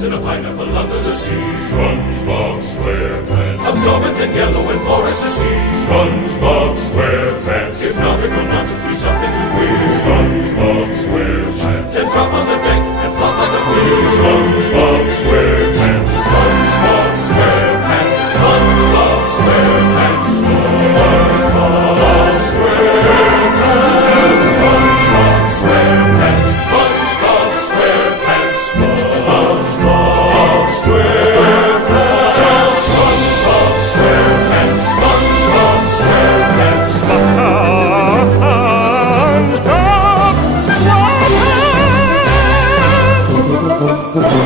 SpongeBob in a pineapple under the sea. SpongeBob SquarePants, absorbent and yellow and porous as sea. SpongeBob SquarePants, if nautical nonsense be something you will. SpongeBob SquarePants, then drop on the deck and flop on the wheel. SpongeBob SquarePants, SpongeBob SquarePants, SpongeBob SquarePants, SpongeBob SquarePants, SpongeBob SquarePants, SpongeBob SquarePants, SpongeBob SquarePants, SpongeBob SquarePants, SpongeBob SquarePants, SpongeBob SquarePants.